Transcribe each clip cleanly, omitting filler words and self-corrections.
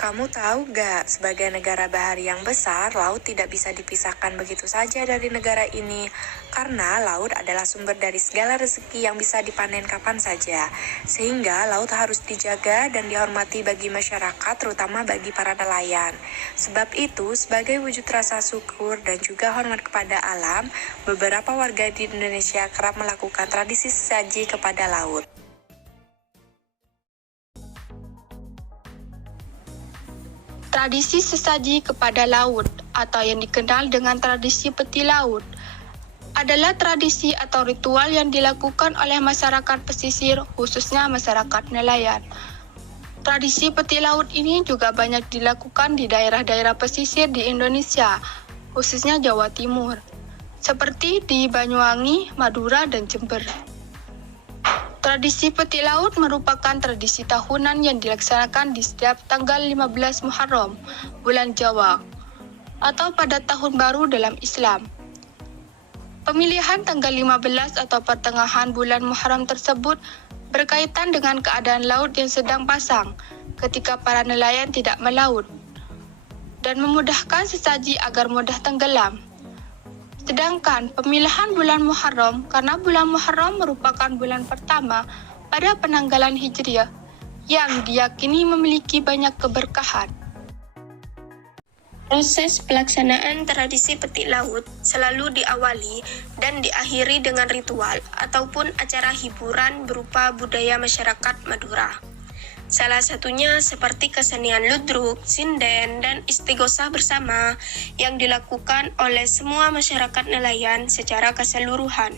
Kamu tahu gak, sebagai negara bahari yang besar, laut tidak bisa dipisahkan begitu saja dari negara ini. Karena laut adalah sumber dari segala rezeki yang bisa dipanen kapan saja. Sehingga laut harus dijaga dan dihormati bagi masyarakat, terutama bagi para nelayan. Sebab itu, sebagai wujud rasa syukur dan juga hormat kepada alam, beberapa warga di Indonesia kerap melakukan tradisi sesaji kepada laut. Tradisi sesaji kepada laut, atau yang dikenal dengan tradisi peti laut, adalah tradisi atau ritual yang dilakukan oleh masyarakat pesisir, khususnya masyarakat nelayan. Tradisi peti laut ini juga banyak dilakukan di daerah-daerah pesisir di Indonesia, khususnya Jawa Timur, seperti di Banyuwangi, Madura, dan Jember. Tradisi peti laut merupakan tradisi tahunan yang dilaksanakan di setiap tanggal 15 Muharram, bulan Jawa, atau pada tahun baru dalam Islam. Pemilihan tanggal 15 atau pertengahan bulan Muharram tersebut berkaitan dengan keadaan laut yang sedang pasang ketika para nelayan tidak melaut, dan memudahkan sesaji agar mudah tenggelam. Sedangkan pemilihan bulan Muharram karena bulan Muharram merupakan bulan pertama pada penanggalan Hijriah yang diyakini memiliki banyak keberkahan. Proses pelaksanaan tradisi peti laut selalu diawali dan diakhiri dengan ritual ataupun acara hiburan berupa budaya masyarakat Madura. Salah satunya seperti kesenian ludruk, sinden, dan istighosah bersama yang dilakukan oleh semua masyarakat nelayan secara keseluruhan.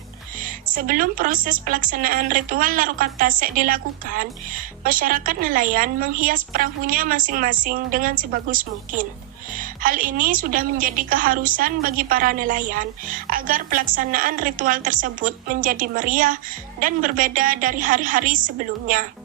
Sebelum proses pelaksanaan ritual Larukat Tasek dilakukan, masyarakat nelayan menghias perahunya masing-masing dengan sebagus mungkin. Hal ini sudah menjadi keharusan bagi para nelayan agar pelaksanaan ritual tersebut menjadi meriah dan berbeda dari hari-hari sebelumnya.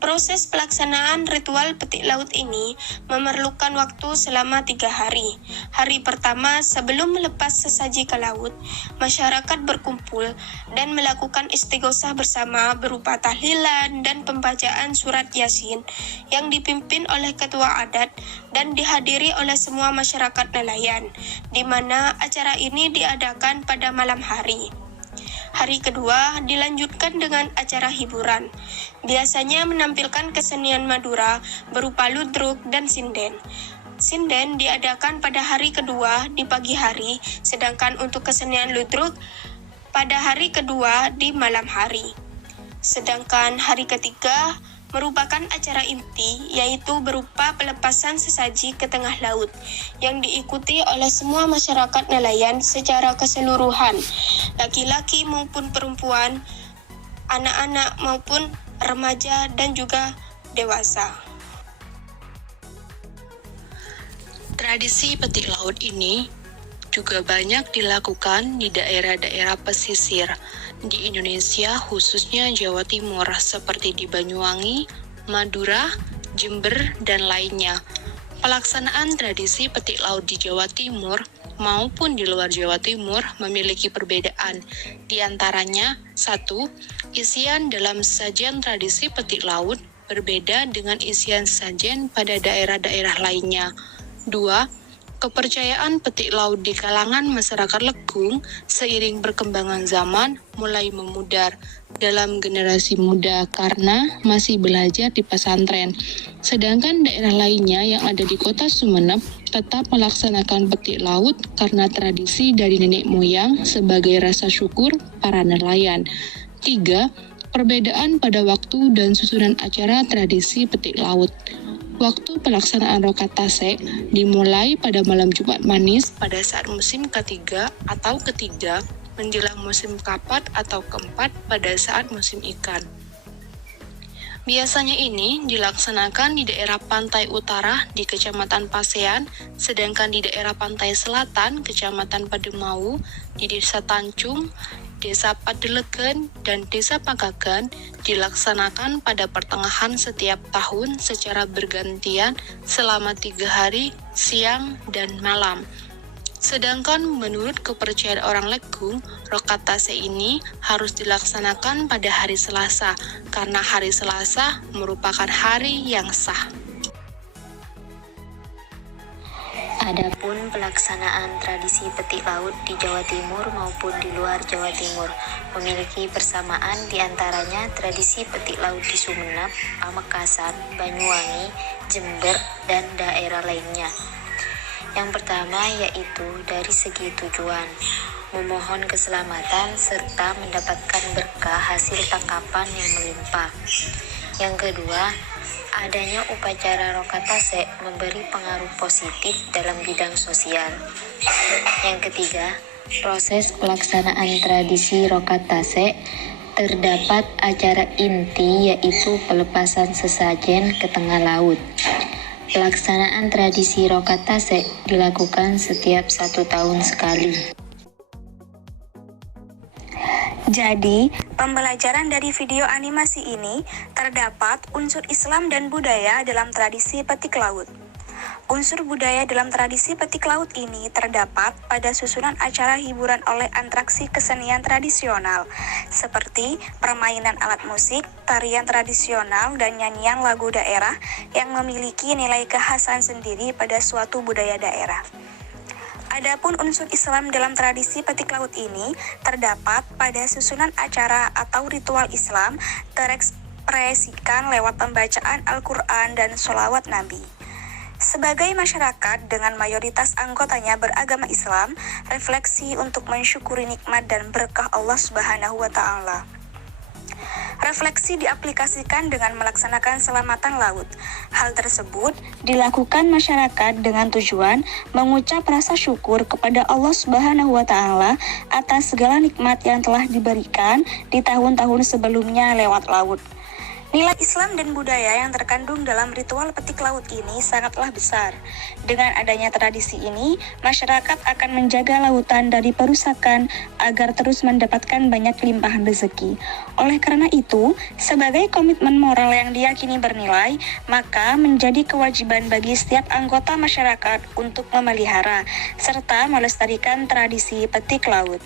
Proses pelaksanaan ritual petik laut ini memerlukan waktu selama 3 hari. Hari pertama sebelum melepas sesaji ke laut, masyarakat berkumpul dan melakukan istighosah bersama berupa tahlilan dan pembacaan surat Yasin yang dipimpin oleh ketua adat dan dihadiri oleh semua masyarakat nelayan, di mana acara ini diadakan pada malam hari. Hari kedua dilanjutkan dengan acara hiburan. Biasanya menampilkan kesenian Madura berupa ludruk dan sinden. Sinden diadakan pada hari kedua di pagi hari, sedangkan untuk kesenian ludruk pada hari kedua di malam hari. Sedangkan hari ketiga merupakan acara inti, yaitu berupa pelepasan sesaji ke tengah laut yang diikuti oleh semua masyarakat nelayan secara keseluruhan, laki-laki maupun perempuan, anak-anak maupun remaja dan juga dewasa. Tradisi petik laut ini juga banyak dilakukan di daerah-daerah pesisir di Indonesia, khususnya Jawa Timur, seperti di Banyuwangi, Madura, Jember, dan lainnya. Pelaksanaan tradisi petik laut di Jawa Timur maupun di luar Jawa Timur memiliki perbedaan. Di antaranya, 1. Isian dalam sajian tradisi petik laut berbeda dengan isian sajian pada daerah-daerah lainnya. 2. Kepercayaan petik laut di kalangan masyarakat Lekung seiring perkembangan zaman mulai memudar dalam generasi muda karena masih belajar di pesantren. Sedangkan daerah lainnya yang ada di kota Sumeneb tetap melaksanakan petik laut karena tradisi dari nenek moyang sebagai rasa syukur para nelayan. 3. Perbedaan pada waktu dan susunan acara tradisi petik laut. Waktu pelaksanaan Rokat Tasek dimulai pada malam Jumat Manis pada saat musim ketiga atau ketiga, menjelang musim kapat atau keempat pada saat musim ikan. Biasanya ini dilaksanakan di daerah pantai utara di Kecamatan Pasean, sedangkan di daerah pantai selatan Kecamatan Pademau, di Desa Tancung, Desa Padelegen, dan Desa Pagagan dilaksanakan pada pertengahan setiap tahun secara bergantian selama 3 hari siang, dan malam. Sedangkan menurut kepercayaan orang Lekung, rokat tase ini harus dilaksanakan pada hari Selasa, karena hari Selasa merupakan hari yang sah. Adapun pelaksanaan tradisi petik laut di Jawa Timur maupun di luar Jawa Timur memiliki persamaan di antaranya tradisi petik laut di Sumeneb, Pamekasan, Banyuwangi, Jember, dan daerah lainnya. Yang pertama yaitu dari segi tujuan, memohon keselamatan serta mendapatkan berkah hasil tangkapan yang melimpah. Yang kedua, adanya upacara rokat tase memberi pengaruh positif dalam bidang sosial. Yang ketiga, proses pelaksanaan tradisi rokat tase terdapat acara inti yaitu pelepasan sesajen ke tengah laut. Pelaksanaan tradisi rokat tase dilakukan setiap 1 tahun sekali. Jadi, pembelajaran dari video animasi ini terdapat unsur Islam dan budaya dalam tradisi petik laut. Unsur budaya dalam tradisi petik laut ini terdapat pada susunan acara hiburan oleh atraksi kesenian tradisional, seperti permainan alat musik, tarian tradisional, dan nyanyian lagu daerah yang memiliki nilai kekhasan sendiri pada suatu budaya daerah. Adapun unsur Islam dalam tradisi petik laut ini terdapat pada susunan acara atau ritual Islam terekspresikan lewat pembacaan Al-Quran dan sholawat Nabi. Sebagai masyarakat dengan mayoritas anggotanya beragama Islam, refleksi untuk mensyukuri nikmat dan berkah Allah Subhanahu wa Ta'ala. Refleksi diaplikasikan dengan melaksanakan selamatan laut. Hal tersebut dilakukan masyarakat dengan tujuan mengucap rasa syukur kepada Allah Subhanahu wa Ta'ala atas segala nikmat yang telah diberikan di tahun-tahun sebelumnya lewat laut. Nilai Islam dan budaya yang terkandung dalam ritual petik laut ini sangatlah besar. Dengan adanya tradisi ini, masyarakat akan menjaga lautan dari perusakan agar terus mendapatkan banyak limpahan rezeki. Oleh karena itu, sebagai komitmen moral yang diyakini bernilai, maka menjadi kewajiban bagi setiap anggota masyarakat untuk memelihara serta melestarikan tradisi petik laut.